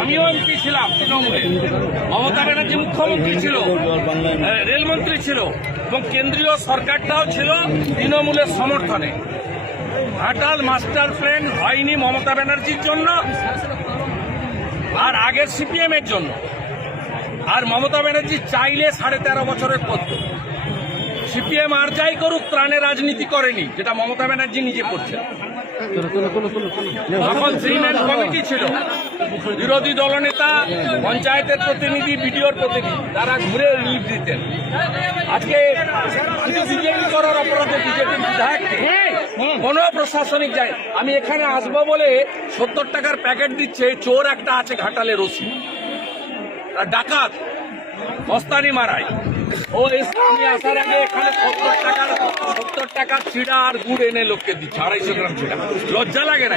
আমিও এমপি ছিলাম তৃণমূলে। মমতা ব্যানার্জি মুখ্যমন্ত্রী ছিল। রেলমন্ত্রী ছিল। এবং কেন্দ্রীয় সরকারটাও ছিল তৃণমূলের সমর্থনে। ঘাটাল মাস্টার প্ল্যান হয়নি মমতা ব্যানার্জির জন্য, আর আগের সিপিএম এর জন্য। আর মমতা ব্যানার্জি চাইলে সাড়ে তেরো বছরের করত সিপিএম আর যাই করুক, ত্রাণে রাজনীতি করেনি, যেটা মমতা ব্যানার্জি নিজে করছেন। তখন ম্যান কমিটি ছিল। বিরোধী দলনেতা পঞ্চায়েতের প্রতিনিধি বিডিওর প্রতিনিধি তারা ঘুরে রিলিফ দিতেন। আজকে বিজেপি করার অপরাধে বিজেপি বিধায়ক কোনো প্রশাসনিক যায়। আমি এখানে আসব বলে সত্তর টাকার প্যাকেট দিচ্ছে চোর একটা আছে ঘাটালে রসি। ডাকাত মস্তানি মারাই ও আমি আসার আগে এখানে সত্তর টাকার ছিড়া আর গুড় এনে লোককে দিচ্ছে আড়াইশো গ্রাম ছিড়া। লজ্জা লাগে না